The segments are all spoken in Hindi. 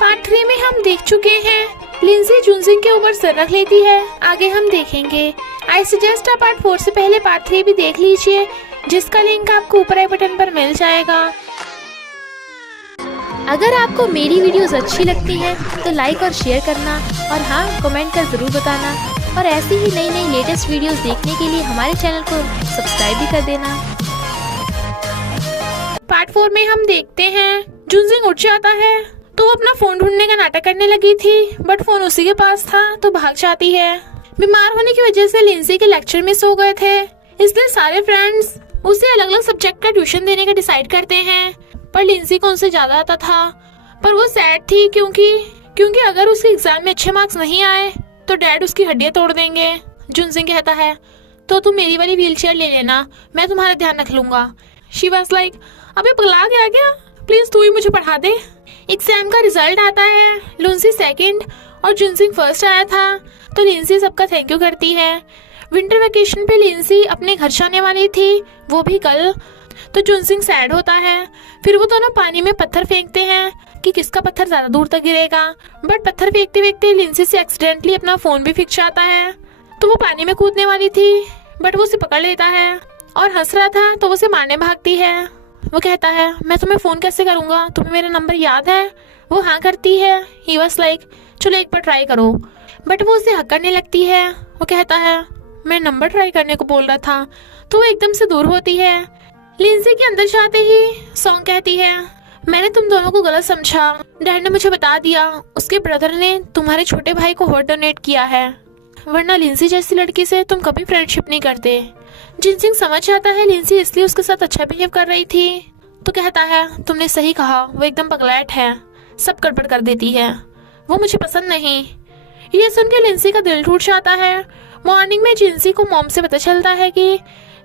पार्ट 3 में हम देख चुके हैं लिंसी जुनसिंग के ऊपर सर रख लेती है। आगे हम देखेंगे। आई सजेस्ट आप पार्ट 4 से पहले पार्ट 3 भी देख लीजिए, जिसका लिंक आपको ऊपर आई बटन पर मिल जाएगा। अगर आपको मेरी वीडियोस अच्छी लगती है तो लाइक और शेयर करना, और हाँ, कमेंट कर ज़रूर बताना। और ऐसी ही नई नई लेटेस्ट वीडियोस देखने के लिए हमारे चैनल को सब्सक्राइब भी कर देना। पार्ट 4 में हम देखते हैं जुनसिंग उठ जाता है तो वो अपना फोन ढूंढने का नाटक करने लगी थी, बट फोन उसी के पास था तो भाग जाती है। बीमार होने की वजह से लिंसी के लेक्चर मिस हो गए थे, इसलिए सारे फ्रेंड्स उसे अलग अलग सब्जेक्ट का ट्यूशन देने का डिसाइड करते हैं। पर लिंसी को उनसे ज्यादा आता था, पर वो सैड थी क्योंकि अगर उसके एग्जाम में अच्छे मार्क्स नहीं आए तो डैड उसकी हड्डियां तोड़ देंगे। जुनसिंग कहता है तो तुम मेरी वाली व्हीलचेयर ले लेना, मैं तुम्हारा ध्यान रख लूंगा। शी वाज लाइक, अबे पगला गया क्या, प्लीज तू ही मुझे पढ़ा दे। एग्जाम का रिजल्ट आता है, लिंसी सेकंड और जुनसिंग फर्स्ट आया था, तो लिंसी सबका थैंक यू करती है। विंटर वेकेशन पे लिंसी अपने घर जाने वाली थी, वो भी कल, तो जुनसिंग सैड होता है। फिर वो दोनों पानी में पत्थर फेंकते हैं कि किसका पत्थर ज्यादा दूर तक गिरेगा, बट पत्थर फेंकते फेंकते लिंसी से एक्सीडेंटली अपना फोन भी फिक जाता है। तो वो पानी में कूदने वाली थी, बट वो उसे पकड़ लेता है और हंस रहा था, तो वो उसे मारने भागती है। वो कहता है मैं तुम्हें फोन कैसे करूंगा, तुम्हें मेरा नंबर याद है? वो हाँ करती है। ही वाज लाइक, चलो एक बार ट्राई करो, बट वो उसे हक करने लगती है। वो कहता है मैं नंबर ट्राई करने को बोल रहा था, तो वो एकदम से दूर होती है। लिंसी के अंदर जाते ही सॉन्ग कहती है मैंने तुम दोनों को गलत समझा, डैड ने मुझे बता दिया उसके ब्रदर ने तुम्हारे छोटे भाई को हार्ट डोनेट किया है, वरना लिंसी जैसी लड़की से तुम कभी फ्रेंडशिप नहीं करते। जुनसिंग समझ जाता है लिंसी इसलिए उसके साथ अच्छा बिहेव कर रही थी, तो कहता है तुमने सही कहा, वो एकदम पगलैट है, सब गड़बड़ कर देती है, वो मुझे पसंद नहीं। ये सुन के लिंसी का दिल टूट जाता है। मॉर्निंग में जिंसी को मॉम से पता चलता है कि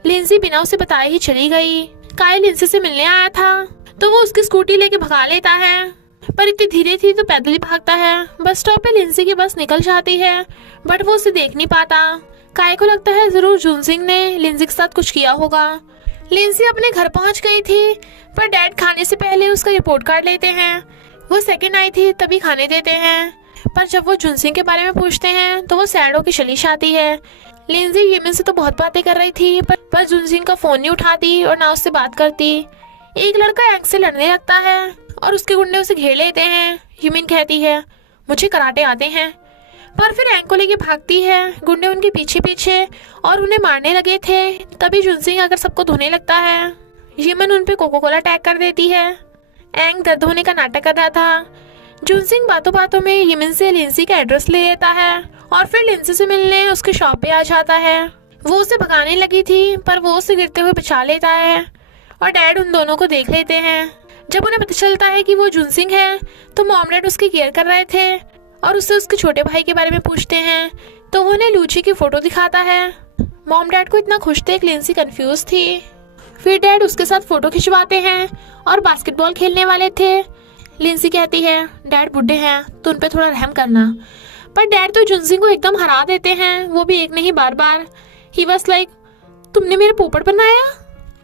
लिंसी बिना उसे बताए ही चली गई। काई लिंसी से मिलने आया था तो वो उसकी स्कूटी लेके भगा लेता है, पर इतनी धीरे थी तो पैदल ही भागता है। बस स्टॉप पे लिंसी की बस निकल जाती है, बट वो उसे देख नहीं पाता। काई को लगता है जरूर जुनसिंग ने लिंसी के साथ कुछ किया होगा। लिंसी अपने घर पहुंच गई थी, पर डैड खाने से पहले उसका रिपोर्ट कार्ड लेते हैं। वो सेकंड आई थी तभी खाने देते हैं, पर जब वो जुनसिंग के बारे में पूछते हैं तो वो सैड होकर चली जाती है। लिंसी येमिन से तो बहुत बातें कर रही थी, पर जुनसिंग का फोन नहीं उठाती और ना उससे बात करती। एक लड़का एंग से लड़ने लगता है और उसके गुंडे उसे घेर लेते हैं। येमिन कहती है मुझे कराटे आते हैं, पर फिर एंग को लेके भागती है। गुंडे उनके पीछे पीछे और उन्हें मारने लगे थे, तभी जुनसिंग आकर सबको धोने लगता है। येमिन उन पे कोको कोला अटैक कर देती है। एंग दर्द होने का नाटक कर रहा था। जुनसिंग बातों बातों में येमिन से लिंसी का एड्रेस ले लेता है और फिर लिंसी से मिलने उसके शॉप पे आ जाता है। वो उसे भगाने लगी थी, पर वो उसे गिरते हुए बचा लेता है और डैड उन दोनों को देख लेते हैं। जब उन्हें पता चलता है कि वो जुनसिंग है तो मॉम डैड उसकी केयर कर रहे थे और उससे उसके छोटे भाई के बारे में पूछते हैं, तो वो उन्हें लूची की फोटो दिखाता है। मॉम डैड को इतना खुश देख लिंसी कंफ्यूज थी। फिर डैड उसके साथ फोटो खिंचवाते हैं और बास्केटबॉल खेलने वाले थे। लिंसी कहती है डैड बुड्ढे हैं तो उन पे थोड़ा रहम करना, पर डैड तो जुनसिंग को एकदम हरा देते हैं, वो भी एक नहीं बार बार। ही वाज लाइक, तुमने मेरे पोपट बनाया?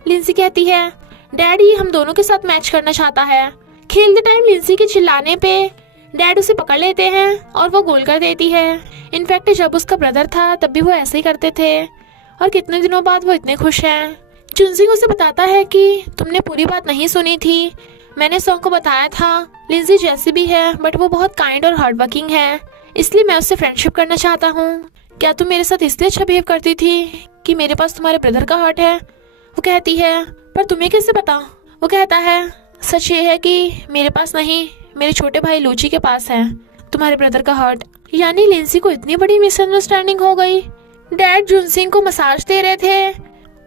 लिंसी कहती है डैडी हम दोनों के साथ मैच करना चाहता है। खेलते टाइम लिंसी के चिल्लाने पे डैड उसे पकड़ लेते हैं और वो गोल कर देती है। इनफैक्ट जब उसका ब्रदर था तब भी वो ऐसे ही करते थे, और कितने दिनों बाद वो इतने खुश हैं। जुनसिंग उसे बताता है कि तुमने पूरी बात नहीं सुनी थी, मैंने सॉन्ग को बताया था लिंसी जैसी भी है, बट वो बहुत काइंड और हार्ड वर्किंग है, इसलिए मैं उससे फ्रेंडशिप करना चाहता हूँ। क्या तुम मेरे साथ इसलिए अच्छा बिहेव करती थी कि मेरे पास तुम्हारे ब्रदर का हार्ट है? वो कहती है पर तुम्हें कैसे पता? वो कहता है सच ये है कि मेरे पास नहीं, मेरे छोटे भाई लूची के पास है तुम्हारे ब्रदर का हार्ट। यानी लिंसी को इतनी बड़ी मिसअंडरस्टैंडिंग हो गई। डैड जुनसिंग को मसाज दे रहे थे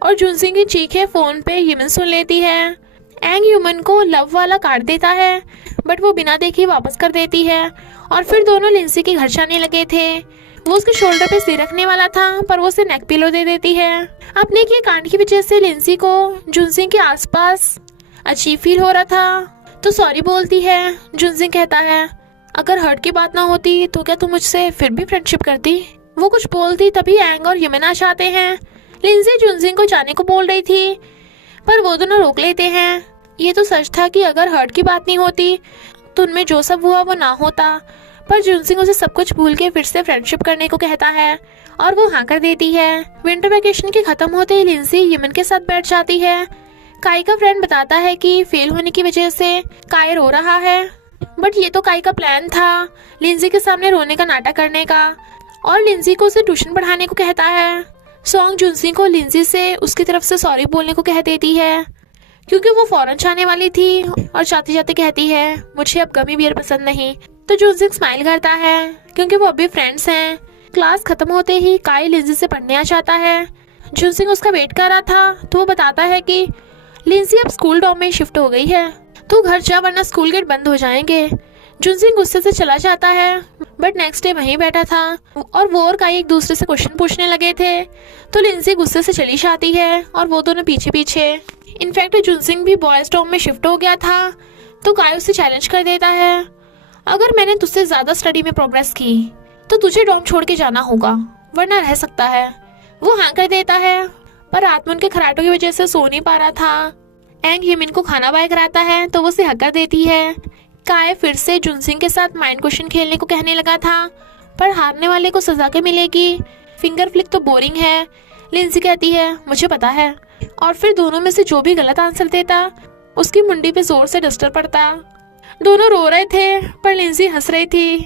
और जुनसिंग की चीखें फोन पे येमिन सुन लेती है। एंग येमिन को लव वाला कार्ड देता है, बट वो बिना देखे वापस कर देती है और फिर दोनों लिंसी के घर जाने लगे थे। वो उसके शोल्डर पे सिर रखने वाला था, पर वो उसे नेक पिलो दे देती है। अपने किए कांड की वजह से लिंसी को जुनसिंग के आसपास अजीब फील हो रहा था, तो सॉरी बोलती है। जुनसिंग कहता है अगर हर्ट की बात ना होती तो क्या तुम मुझसे फिर भी फ्रेंडशिप करती? वो कुछ बोलती तभी एंग और येमिन आ जाते हैं। लिंसी जुनसिंग को जाने को बोल रही थी, पर वो दोनों रोक लेते हैं। ये तो सच था कि अगर हर्ट की बात नहीं होती तो उनमें जो सब हुआ वो ना होता। पर जुनसिंग उसे सब कुछ भूल के फिर से फ्रेंडशिप करने को कहता है और वो हाँ कर देती है। विंटर वेकेशन के खत्म होते ही लिंसी यमन के साथ बैठ जाती है। काई का फ्रेंड बताता है कि फेल होने की वजह से काई रो रहा है, बट ये तो काई का प्लान था लिंसी के सामने रोने का नाटक करने का, और लिंसी को उसे ट्यूशन पढ़ाने को कहता है। सॉन्ग जुनसिंग को लिंसी से उसकी तरफ से सॉरी बोलने को कह देती है क्योंकि वो फौरन जाने वाली थी, और जाते जाते कहती है मुझे अब गमी बियर पसंद नहीं। तो जुनसिंग स्माइल करता है क्योंकि वो अभी फ्रेंड्स हैं। क्लास खत्म होते ही काई लिंसी से पढ़ने आ जाता है। जुनसिंग उसका वेट कर रहा था तो वो बताता है कि लिंसी अब स्कूल डॉर्म में शिफ्ट हो गई है, तू घर जा वरना स्कूल गेट बंद हो जाएंगे। जुनसिंग गुस्से से चला जाता है, बट नेक्स्ट डे वहीं बैठा था और वो और काई एक दूसरे से क्वेश्चन पूछने लगे थे। तो लिंसी गुस्से से चली जाती है और वो दोनों पीछे पीछे। इनफैक्ट जुनसिंग भी बॉयज डॉर्म में शिफ्ट हो गया था। तो काई उसे चैलेंज कर देता है, अगर मैंने तुझसे ज्यादा स्टडी में प्रोग्रेस की तो तुझे डॉर्म छोड़ के जाना होगा वरना रह सकता है। वो हाँ कर देता है, पर रात में उनके खराटों की वजह से सो नहीं पा रहा था। एंग यमिन को खाना बाय कराता है तो वो उसे हक कर देती है। काई फिर से जुनसिंग के साथ माइंड क्वेश्चन खेलने को कहने लगा था, पर हारने वाले को सजा के मिलेगी। फिंगर फ्लिक तो बोरिंग है, लिंसी कहती है मुझे पता है, और फिर दोनों में से जो भी गलत आंसर देता उसकी मुंडी पे जोर से डस्टर पड़ता। दोनों रो रहे थे पर लिंसी हंस रही थी।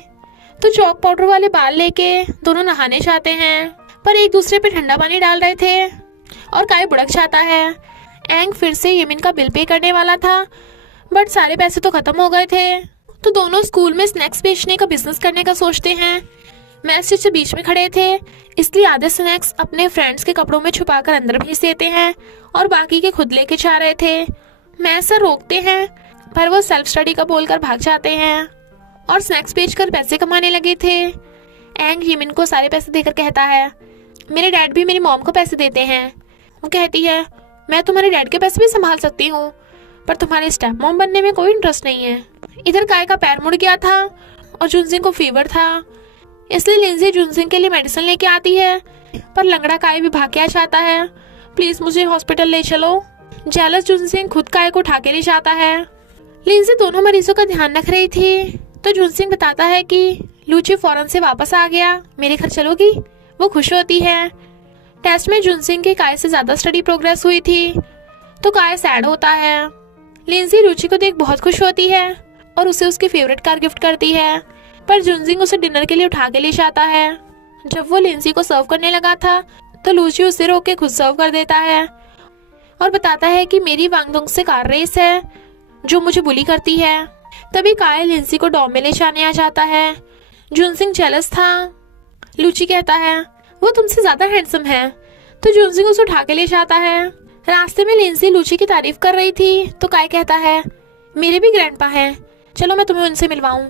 तो चॉक पाउडर वाले बाल लेके दोनों नहाने जाते हैं, पर एक दूसरे पे ठंडा पानी डाल रहे थे और काई बुड़क जाता है। एंग फिर से यमिन का बिल पे करने वाला था, बट सारे पैसे तो खत्म हो गए थे। तो दोनों स्कूल में स्नैक्स बेचने का बिजनेस करने का सोचते हैं। मैस टीचर बीच में खड़े थे, इसलिए आधे स्नैक्स अपने फ्रेंड्स के कपड़ों में छुपाकर अंदर भेज देते हैं और बाकी के खुद लेके जा रहे थे। मैस सर रोकते हैं, पर वो सेल्फ स्टडी का बोलकर भाग जाते हैं और स्नैक्स बेचकर पैसे कमाने लगे थे। एंग यमिन को सारे पैसे देकर कहता है, मेरे डैड भी मेरी मॉम को पैसे देते हैं। वो कहती है, मैं तुम्हारे डैड के पैसे भी संभाल सकती हूँ, पर तुम्हारे स्टेप मॉम बनने में कोई इंटरेस्ट नहीं है। इधर काई का पैर मुड़ गया था और जुनसिंग को फीवर था, इसलिए लिंसी जुनसिंग के लिए मेडिसिन लेके आती है, पर लंगड़ा काई भी भाग के आ जाता है। प्लीज मुझे हॉस्पिटल ले चलो। जेलस जुनसिंग खुद काई को उठा के ले जाता है। लिंसी दोनों मरीजों का ध्यान रख रही थी, तो जुनसिंग बताता है कि लूची फौरन से वापस आ गया, मेरे घर चलोगी? वो खुश होती है। टेस्ट में जुनसिंग के काई से ज्यादा स्टडी प्रोग्रेस हुई थी, तो काई सैड होता है। लिंसी लूची को देख बहुत खुश होती है और उसे उसकी फेवरेट कार गिफ्ट करती है, पर जुनसिंग उसे डिनर के लिए उठा के ले जाता है। जब वो लिंसी को सर्व करने लगा था तो लूची उसे रोक के खुद सर्व कर देता है और बताता है कि मेरी वांगडोंग से कार रेस है जो मुझे बुली करती है। तभी काई लिंसी को डॉम में ले जाने आ जाता है। जुनसिंग जेलस था। लूची कहता है, वो तुमसे ज्यादा हैंडसम है, तो जुनसिंग उसे उठा के ले जाता है। रास्ते में लिंसी लूची की तारीफ कर रही थी, तो काई कहता है, मेरे भी ग्रैंडपा हैं, चलो मैं तुम्हें उनसे मिलवाऊं,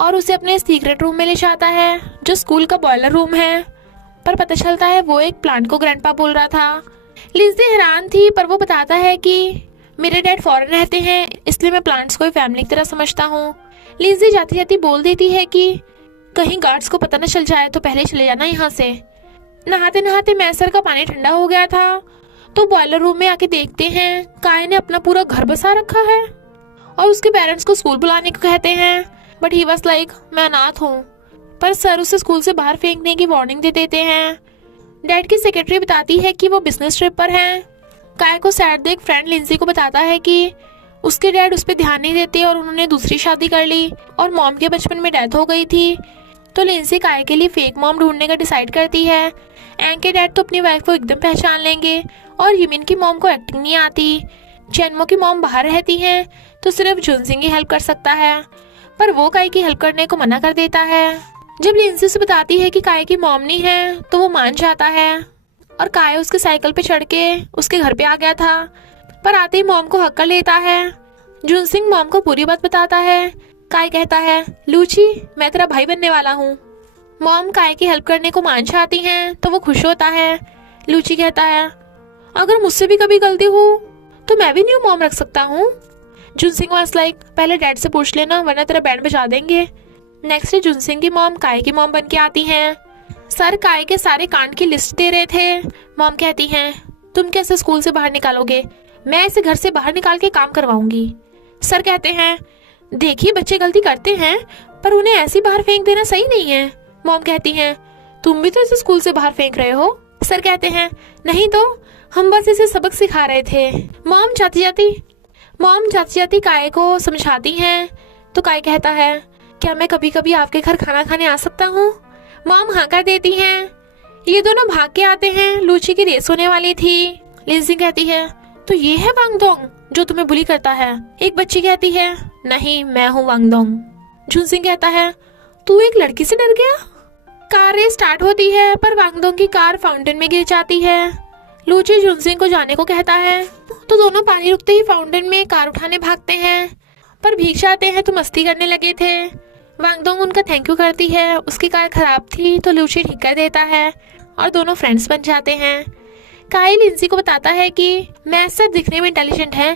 और उसे अपने सीक्रेट रूम में ले जाता है जो स्कूल का बॉयलर रूम है। पर पता चलता है वो एक प्लांट को ग्रैंडपा बोल रहा था। लिंसी हैरान थी, पर वो बताता है कि मेरे डैड फॉरेन रहते हैं, इसलिए मैं प्लांट्स को ही फैमिली की तरह समझता हूँ। लिंसी जाती जाती बोल देती है कि कहीं गार्ड्स को पता न चल जाए तो पहले चले जाना यहाँ से। नहाते नहाते मैसर का पानी ठंडा हो गया था, तो बॉयलर रूम में आके देखते हैं काई ने अपना पूरा घर बसा रखा है और उसके पेरेंट्स को स्कूल बुलाने को कहते हैं, बट ही वाज लाइक मैं अनाथ हूँ। पर सर उसे स्कूल से बाहर फेंकने की वार्निंग दे देते हैं। डैड की सेक्रेटरी बताती है कि वो बिजनेस ट्रिप पर हैं। काई को सैड देख फ्रेंड लिंसी को बताता है कि उसके डैड उस पर ध्यान नहीं देते और उन्होंने दूसरी शादी कर ली और मॉम के बचपन में डेथ हो गई थी। तो लिंसी काई के लिए फेक मॉम ढूंढने का डिसाइड करती है। एंग के डैड तो अपनी वाइफ को एकदम पहचान लेंगे और यमिन की मॉम को एक्टिंग नहीं आती। चैनमो की मॉम बाहर रहती है, तो सिर्फ जुनसिंग ही हेल्प कर सकता है, पर वो काई की हेल्प करने को मना कर देता है। जब लिंसी से बताती है कि काई की मॉम नहीं है तो वो मान जाता है और काई उसके साइकिल पे चढ़ के उसके घर पे आ गया था, पर आते ही मॉम को हक कर लेता है। जुनसिंग मॉम को पूरी बात बताता है। काई कहता है, लूची मैं तेरा भाई बनने वाला हूँ। मॉम काई की हेल्प करने को मान जाती हैं, तो वो खुश होता है। लूची कहता है, अगर मुझसे भी कभी गलती हो तो मैं भी न्यू मॉम रख सकता हूँ। जुनसिंग वाज लाइक पहले डैड से पूछ लेना वरना तेरा बैंड बजा देंगे। नेक्स्ट डे जुनसिंग की मॉम काई की मॉम बन के आती हैं। सर काई के सारे कांड की लिस्ट दे रहे थे। मॉम कहती हैं, तुम कैसे स्कूल से बाहर निकालोगे, मैं इसे घर से बाहर निकाल के काम करवाऊंगी। सर कहते हैं, देखिए बच्चे गलती करते हैं पर उन्हें ऐसी बाहर फेंक देना सही नहीं है। मॉम कहती हैं तुम भी तो इसे स्कूल से बाहर फेंक रहे हो। सर कहते हैं नहीं तो, हम बस इसे सबक सिखा रहे थे। मॉम जाती जाती काय को समझाती हैं तो काय कहता है क्या मैं कभी कभी आपके घर खाना खाने आ सकता हूँ। मॉम हाँ कर देती हैं। ये दोनों भाग के आते हैं। लूची की रेस होने वाली थी। लिंसी कहती है तो ये है वांगडोंग जो तुम्हें बुली करता है। एक बच्ची कहती है नहीं मैं हूँ वांगडोंग। झुनसिंग कहता है तू एक लड़की से डर गया। कार रेस स्टार्ट होती है पर वांगडोंग की कार फाउंटेन में गिर जाती है। लूची झुनसिंग को जाने को कहता है तो दोनों पानी रुकते ही फाउंटेन में कार उठाने भागते हैं पर भीग जाते हैं तो मस्ती करने लगे थे। वांगडोंग उनका थैंक यू करती है। उसकी कार खराब थी तो लूची ठीक कर देता है और दोनों फ्रेंड्स बन जाते हैं। काई लिंसी को बताता है कि मैं सब दिखने में इंटेलिजेंट है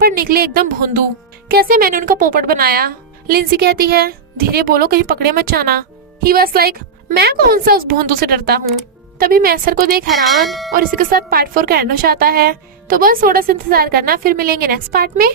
पर निकले एकदम भोंदू। कैसे मैंने उनका पोपट बनाया। लिंसी कहती है धीरे बोलो कहीं पकड़े मत जाना। ही वाज लाइक मैं कौन सा उस भोंदू से डरता हूँ। तभी मैसर को देख हैरान और इसी के साथ पार्ट 4 का एंड हो जाता है। तो बस थोड़ा सा इंतजार करना, फिर मिलेंगे नेक्स्ट पार्ट में।